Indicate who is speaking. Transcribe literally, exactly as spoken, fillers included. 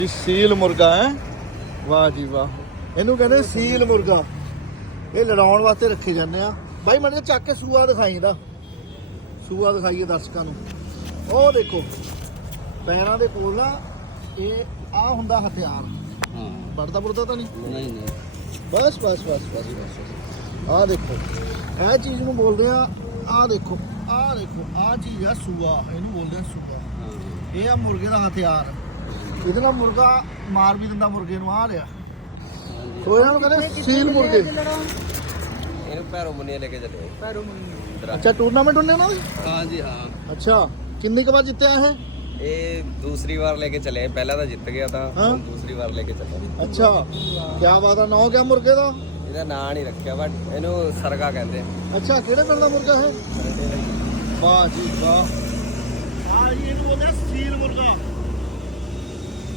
Speaker 1: ਸੀਲ ਮੁਰਗਾ ਹੈ, ਵਾਹ ਜੀ ਵਾਹ। ਇਹਨੂੰ ਕਹਿੰਦੇ ਸੀਲ ਮੁਰਗਾ। ਇਹ ਲੜਾਉਣ ਵਾਸਤੇ ਰੱਖੇ ਜਾਂਦੇ ਆ ਬਾਈ। ਮੈਨੂੰ ਚੱਕ ਕੇ ਸੂਆ ਦਿਖਾਈ ਦਾ, ਸੂਆ ਦਿਖਾਈਏ ਦਰਸ਼ਕਾਂ ਨੂੰ। ਉਹ ਦੇਖੋ ਪੈਰਾਂ ਦੇ ਕੋਲ ਨਾ ਇਹ ਆ ਹੁੰਦਾ ਹਥਿਆਰ।
Speaker 2: ਹਾਂ
Speaker 1: ਵੜਦਾ ਵੜਦਾ ਤਾਂ ਨਹੀਂ?
Speaker 2: ਨਹੀਂ ਨਹੀਂ
Speaker 1: ਬਸ ਬਸ ਬਸ ਬਸ ਬਸ। ਆਹ ਦੇਖੋ ਇਹ ਚੀਜ਼ ਨੂੰ ਬੋਲਦੇ ਆ। ਆਹ ਦੇਖੋ ਆਹ ਦੇਖੋ ਆਹ ਚੀਜ਼ ਆ ਸੂਆ, ਇਹਨੂੰ ਬੋਲਦੇ ਆ ਸੂਆ। ਇਹ ਆ ਮੁਰਗੇ ਦਾ ਹਥਿਆਰ। ਇਹਦੇ ਨਾਲ ਮੁਰਗਾ ਮਾਰ ਵੀ ਦਿੰਦਾ ਮੁਰਗੇ ਨੂੰ। ਆ ਰਿਹਾ ਸੋ ਇਹਨਾਂ ਨੂੰ ਕਹਿੰਦੇ ਸੀਲ ਮੁਰਗੇ।
Speaker 2: ਇਹਨੂੰ ਪੈਰੋਂ ਮੁੰਨੀਆਂ ਲੈ ਕੇ ਚੱਲੇ। ਪੈਰੋਂ ਮੁੰਨੀਆਂ।
Speaker 1: ਅੱਛਾ ਟੂਰਨਾਮੈਂਟ ਹੁੰਦੇ ਨਾ?
Speaker 2: ਹਾਂ ਜੀ ਹਾਂ।
Speaker 1: ਅੱਛਾ ਕਿੰਨੀ ਕੁ ਵਾਰ ਜਿੱਤਿਆ ਇਹ?
Speaker 2: ਇਹ ਦੂਸਰੀ ਵਾਰ ਲੈ ਕੇ ਚੱਲੇ। ਪਹਿਲਾਂ ਤਾਂ ਜਿੱਤ ਗਿਆ ਤਾਂ
Speaker 1: ਹਾਂ?
Speaker 2: ਹੁਣ ਦੂਸਰੀ ਵਾਰ ਲੈ ਕੇ ਚੱਲੇ।
Speaker 1: ਅੱਛਾ ਕੀ ਬਾਤ ਆ। ਨਾਂ ਕਿਆ ਮੁਰਗੇ ਦਾ?
Speaker 2: ਇਹਦਾ ਨਾਂ ਨਹੀਂ ਰੱਖਿਆ ਬਟ ਇਹਨੂੰ ਸਰਗਾ ਕਹਿੰਦੇ।
Speaker 1: ਅੱਛਾ ਕਿਹੜੇ ਪਿੰਡ ਦਾ ਮੁਰਗਾ ਹੈ? ਵਾਹ ਜੀ ਵਾਹ। ਆ ਜੀ ਇਹਨੂੰ ਬੋਲਦੇ ਆ ਸੀਲ ਮੁਰਗਾ।